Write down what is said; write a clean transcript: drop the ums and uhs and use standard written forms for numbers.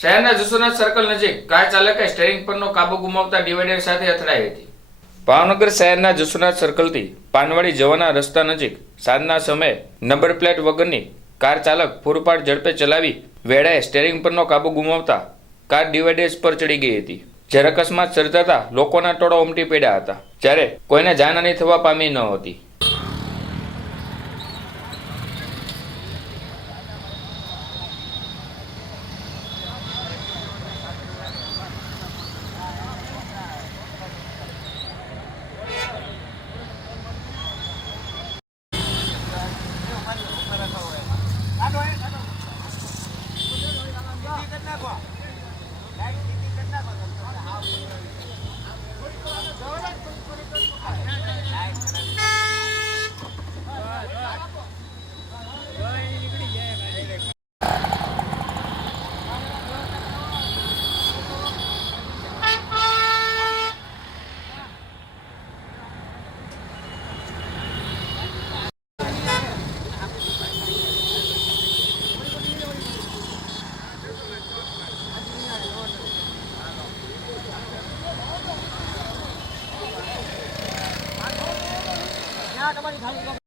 શહેરના જસુનાથ સર્કલ નજીક કાર ચાલકે સ્ટીયરિંગ પરનો કાબુ ગુમાવતા ડિવાઈડર સાથે અથડાઈ હતી। ભાવનગર શહેરના જસુનાથ સર્કલથી પાનવાડી જવાના રસ્તા નજીક સાંજના સમયે નંબર પ્લેટ વગરની કાર ચાલક પૂરપાટ ઝડપે ચલાવી વેળાએ સ્ટીયરિંગ પરનો કાબુ ગુમાવતા કાર ડિવાઈડર્સ પર ચડી ગઈ હતી, જ્યારે અકસ્માત સર્જાતા લોકોના ટોળા ઉમટી પડ્યા હતા, જ્યારે કોઈને જાનહાનિ થવા પામી ન હતી। તમારી ખાલી